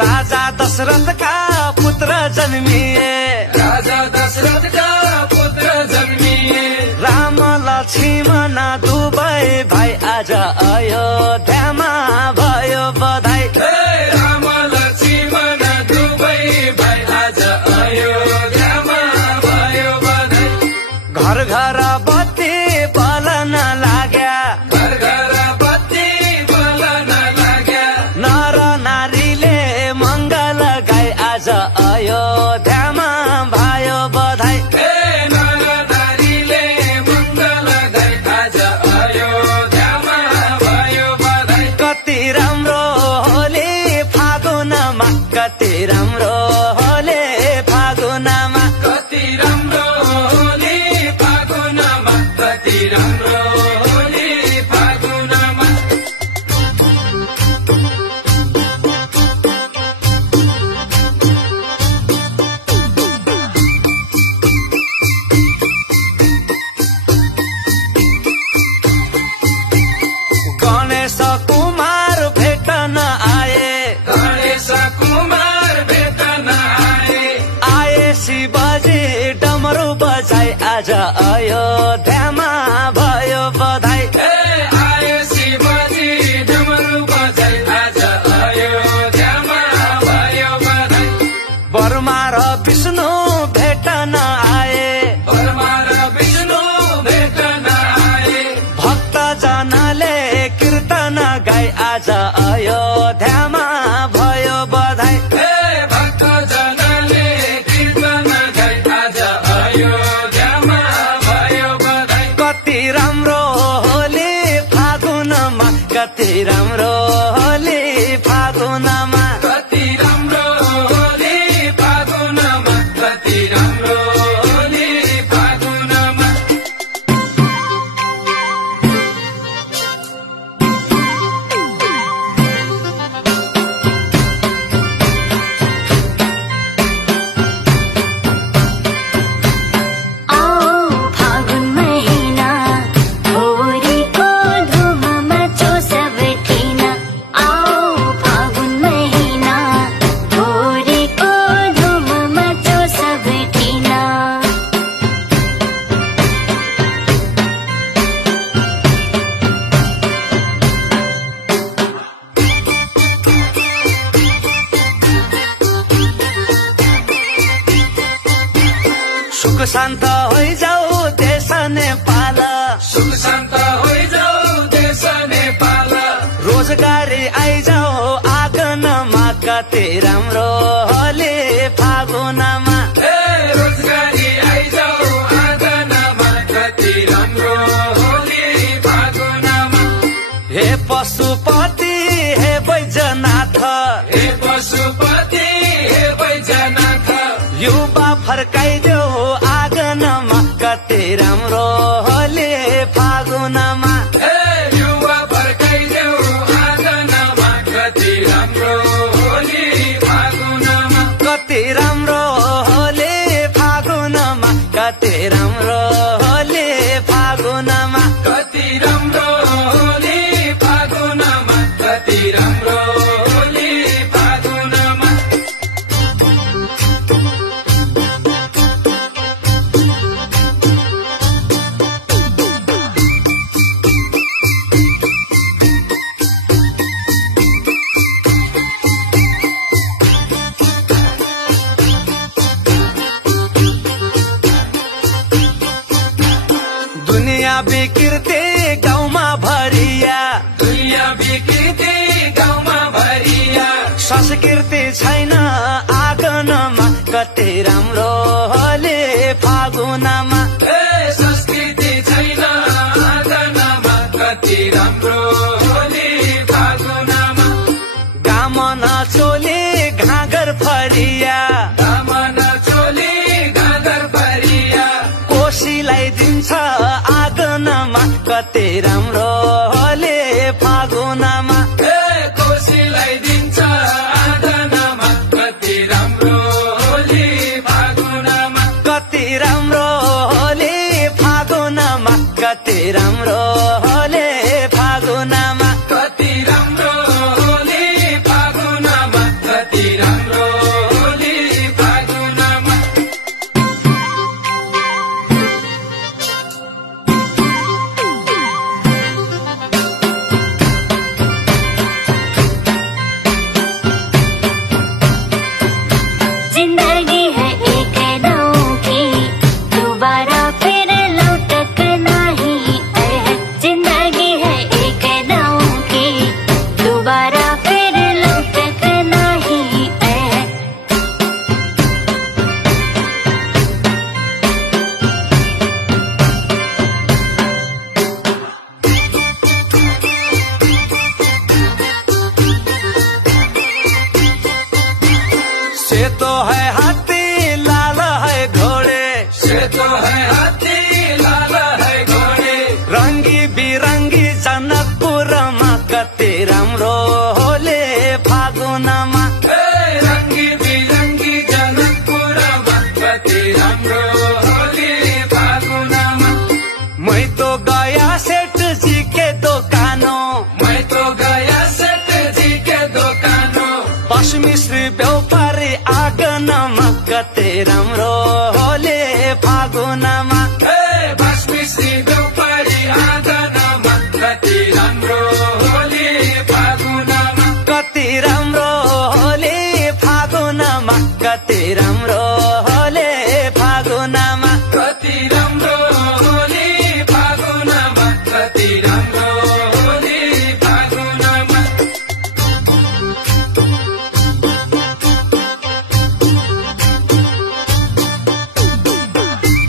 राजा दशरथका पुत्र जन्मिए राजा दशरथका पुत्र जन्मिए राम लक्ष्मण दुवै भाइ आज अयोध्यामा भयो बधाई राम लक्ष्मण दुवै भाइ आज अयोध्यामा भयो बधाई घर घर बत्ती बलन लाग्या घर घर बत्ती बलन लाग्या नर नारीले मङ्गल गाई आज अयोध्यामा भयो बधाई नर नारीले मङ्गल गाई आज अयोध्यामा भयो बधाई कति राम्रो होली फागुनमा कति राम्रो होली फागुनमा कति राम्रो होली फागुनमा कति राम्रो होली फागुनमा गणेश कुमार भेटन आए गणेश कुमार भेटन आए आए शिवजी डमरू बजाई आज अयोध्यामा भयो बधाई आयो शिवजी डमरू बजाई आज अयोध्यामा भयो बधाई बर्मा र विष्णु भेटन आए ब्रह्मा र विष्णु भेटन आए भक्तजनले कीर्तन गाई आज अयोध्यामा भयो बधाई भक्तजनले कीर्तन गाई आज अयोध्यामा भयो बधाई कति राम्रो होली फागुनमा कति राम्रो होली फागुनमा कति राम्रो होली फागुनमा कति राम्रो होली फागुनमा आओ फागुन महिना होरीको धुममा जो सब ठिना आओ फागुन महिना होरीको धुममा जो सब ठिना सुख शान्त होइजाऊ देश नेपाल सुख शान्त होइजाऊ देश नेपाल रोजगारी आइजाऊ आँगनमा कति राम्रो होली फागुनमा रोजगारी आइजाऊ आँगनमा कति राम्रो होली फागुनमा हे पशुपति हे बैजनाथ हे पशुपति हे बैजनाथ युवा फर्काइदेऊ आँगनमा कति राम्रो होली फागुनमा युवा फर्काइदेऊ आँगनमा कति राम्रो होली फागुनमा कति राम्रो होली फागुनमा कति राम्रो होली फागुनमा कति राम्रो होली फागुनमा कति राम्रो होली फागुनमा दुनिया विकृति गाउँमा भरिया दुनिया विकृति गाउँमा भरिया संस्कृति छैन आँगनमा कति राम्रो होली फागुनमा संस्कृति छैन आँगनमा कति राम्रो होली फागुनमा गामन चोली घाँगर फरिया दामन चोली गागर भरिया कोसीलाई दिन्छ आँगनमा कति राम्रो होली फागुनमा कोसीलाई दिन्छ आँगनमा कति राम्रो होली फागुनमा कति राम्रो होली फागुनमा कति राम्रो होली फागुनमा कति राम्रो होली फागुनमा कति राम्रो होली फागुनमा जिंदगी है एक अनोखी दोबारा फिर लौटक नहीं है जिंदगी है एक अनोखी दोबारा फिर लौटक नहीं है से तो है हाथी लाल है घोड़े से तो है हात्ती लाल है घोडे रंगी बिरंगी जनकपुरमा कति राम्रो होले फागुनमा रङ्गी बिरङ्गी जनकपुरमा कति राम्रो होली फागुनमा मै तो गया सेठजी के दोकानो मैं तो गया सेठजी के दोकानो पश्चिमी श्री व्यापारी आँगनमा कति राम्रो होले फागुनमा भस्मी श्री व्यापारी आँगनमा कति राम्रो होली फागुनमा कति राम्रो होले फागुनमा कति राम्रो होले फागुनमा कति राम्रो होली फागुनमा कति राम्रो